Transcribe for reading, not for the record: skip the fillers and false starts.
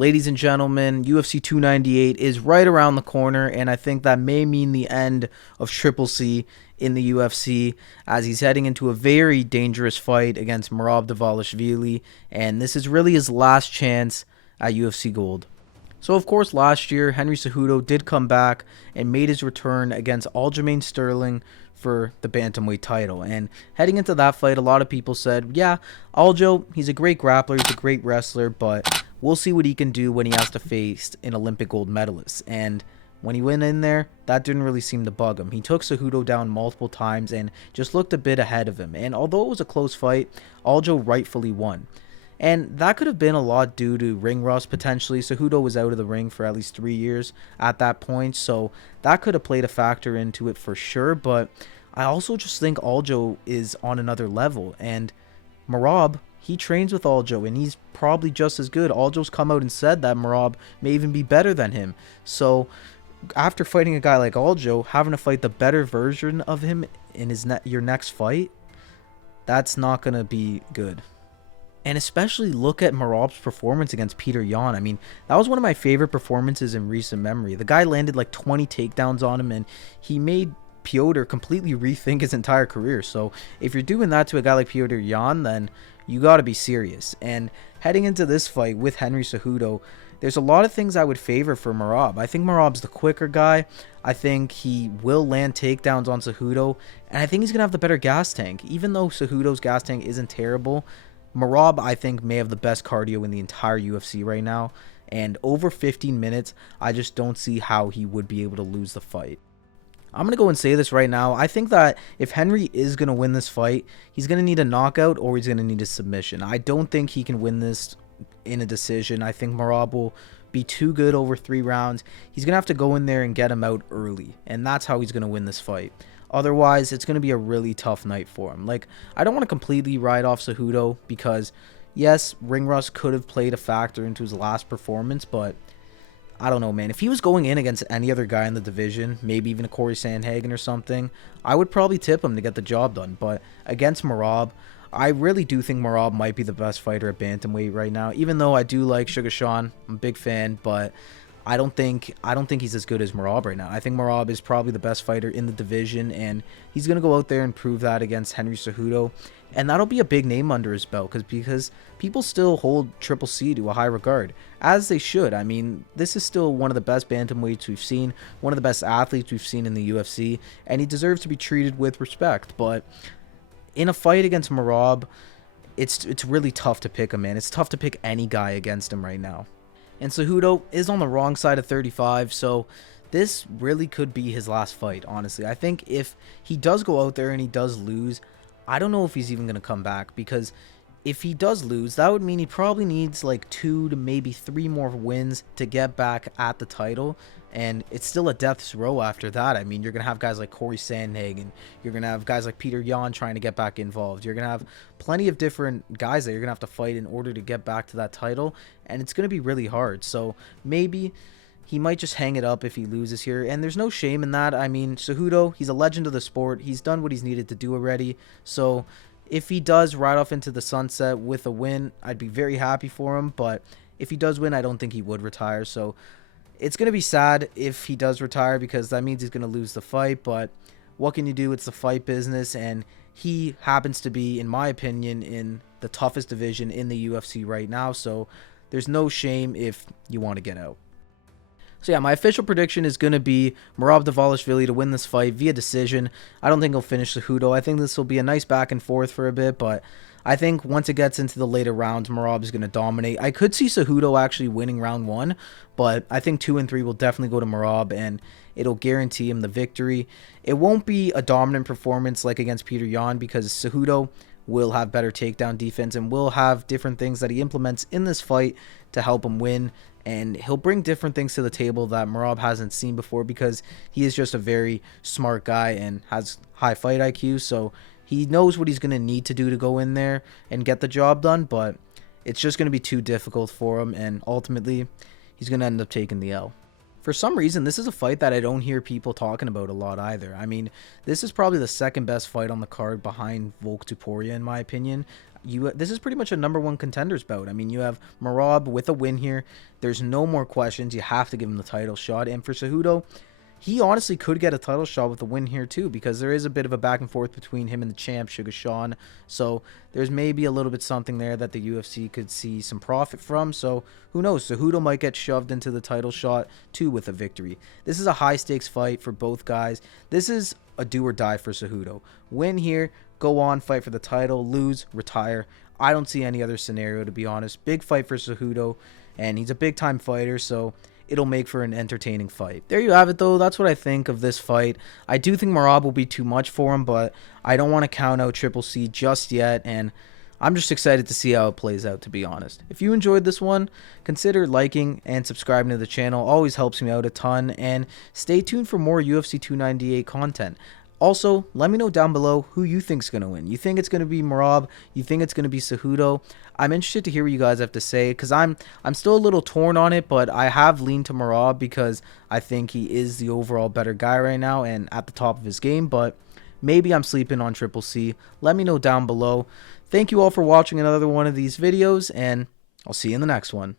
Ladies and gentlemen, UFC 298 is right around the corner, and I think that may mean the end of Triple C in the UFC as he's heading into a very dangerous fight against Merab Dvalishvili, and this is really his last chance at UFC Gold. So, of course, last year, Henry Cejudo did come back and made his return against Aljamain Sterling for the bantamweight title. And heading into that fight, a lot of people said, yeah, Aljo, he's a great grappler, he's a great wrestler, but we'll see what he can do when he has to face an Olympic gold medalist. And when he went in there, that didn't really seem to bug him. He took Cejudo down multiple times and just looked a bit ahead of him. And although it was a close fight, Aljo rightfully won. And that could have been a lot due to ring rust potentially. Cejudo was out of the ring for at least 3 years at that point, so that could have played a factor into it for sure. But I also just think Aljo is on another level, and Merab, he trains with Aljo, and he's probably just as good. Aljo's come out and said that Merab may even be better than him. So after fighting a guy like Aljo, having to fight the better version of him in your next fight, that's not going to be good. And especially look at Merab's performance against Peter Yan. I mean, that was one of my favorite performances in recent memory. The guy landed like 20 takedowns on him, and he made Piotr completely rethink his entire career. So if you're doing that to a guy like Piotr Yan, then you got to be serious. And heading into this fight with Henry Cejudo, there's a lot of things I would favor for Merab. I think Merab's the quicker guy. I think he will land takedowns on Cejudo, and I think he's going to have the better gas tank. Even though Cejudo's gas tank isn't terrible, Merab, I think, may have the best cardio in the entire UFC right now, and over 15 minutes, I just don't see how he would be able to lose the fight. I'm going to go and say this right now. I think that if Henry is going to win this fight, he's going to need a knockout or he's going to need a submission. I don't think he can win this in a decision. I think Merab will be too good over 3 rounds. He's going to have to go in there and get him out early, and that's how he's going to win this fight. Otherwise, it's going to be a really tough night for him. Like, I don't want to completely write off Cejudo because, yes, ring rust could have played a factor into his last performance, but I don't know, man. If he was going in against any other guy in the division, maybe even a Corey Sandhagen or something, I would probably tip him to get the job done. But against Merab, I really do think Merab might be the best fighter at bantamweight right now. Even though I do like Sugar Sean, I'm a big fan, but I don't think he's as good as Merab right now. I think Merab is probably the best fighter in the division, and he's going to go out there and prove that against Henry Cejudo. And that'll be a big name under his belt because people still hold Triple C to a high regard, as they should. I mean, this is still one of the best bantamweights we've seen, one of the best athletes we've seen in the UFC, and he deserves to be treated with respect. But in a fight against Merab, it's really tough to pick him, man. It's tough to pick any guy against him right now. And Cejudo is on the wrong side of 35, so this really could be his last fight, honestly. I think if he does go out there and he does lose, I don't know if he's even going to come back, because if he does lose, that would mean he probably needs like 2 to maybe 3 more wins to get back at the title, and it's still a death's row after that. I mean, you're going to have guys like Corey Sandhagen, you're going to have guys like Peter Yan trying to get back involved, you're going to have plenty of different guys that you're going to have to fight in order to get back to that title, and it's going to be really hard. So maybe he might just hang it up if he loses here, and there's no shame in that. I mean, Cejudo, he's a legend of the sport. He's done what he's needed to do already, so if he does ride off into the sunset with a win, I'd be very happy for him, but if he does win, I don't think he would retire. So it's going to be sad if he does retire, because that means he's going to lose the fight, but what can you do? It's the fight business, and he happens to be, in my opinion, in the toughest division in the UFC right now, so there's no shame if you want to get out. So yeah, my official prediction is going to be Merab Dvalishvili to win this fight via decision. I don't think he'll finish Cejudo. I think this will be a nice back and forth for a bit, but I think once it gets into the later rounds, Merab is going to dominate. I could see Cejudo actually winning round 1, but I think 2 and 3 will definitely go to Merab, and it'll guarantee him the victory. It won't be a dominant performance like against Peter Yan, because Cejudo will have better takedown defense and will have different things that he implements in this fight to help him win, and he'll bring different things to the table that Merab hasn't seen before, because he is just a very smart guy and has high fight IQ, so he knows what he's going to need to do to go in there and get the job done, but it's just going to be too difficult for him, and ultimately he's going to end up taking the L. For some reason, this is a fight that I don't hear people talking about a lot either. I mean, this is probably the second best fight on the card behind Volk Tuporia, in my opinion. this is pretty much a #1 contenders bout. I mean, you have Merab with a win here. There's no more questions. You have to give him the title shot. And for Cejudo, he honestly could get a title shot with a win here too, because there is a bit of a back and forth between him and the champ, Sugar Sean. So there's maybe a little bit something there that the UFC could see some profit from. So who knows? Cejudo might get shoved into the title shot too with a victory. This is a high stakes fight for both guys. This is a do or die for Cejudo. Win here, go on, fight for the title. Lose, retire. I don't see any other scenario, to be honest. Big fight for Cejudo, and he's a big time fighter, so it'll make for an entertaining fight. There you have it, though. That's what I think of this fight. I do think Merab will be too much for him, but I don't want to count out Triple C just yet, and I'm just excited to see how it plays out, to be honest. If you enjoyed this one, consider liking and subscribing to the channel. Always helps me out a ton, and stay tuned for more UFC 298 content. Also, let me know down below who you think is going to win. You think it's going to be Merab? You think it's going to be Cejudo? I'm interested to hear what you guys have to say, because I'm still a little torn on it, but I have leaned to Merab because I think he is the overall better guy right now and at the top of his game, but maybe I'm sleeping on Triple C. Let me know down below. Thank you all for watching another one of these videos, and I'll see you in the next one.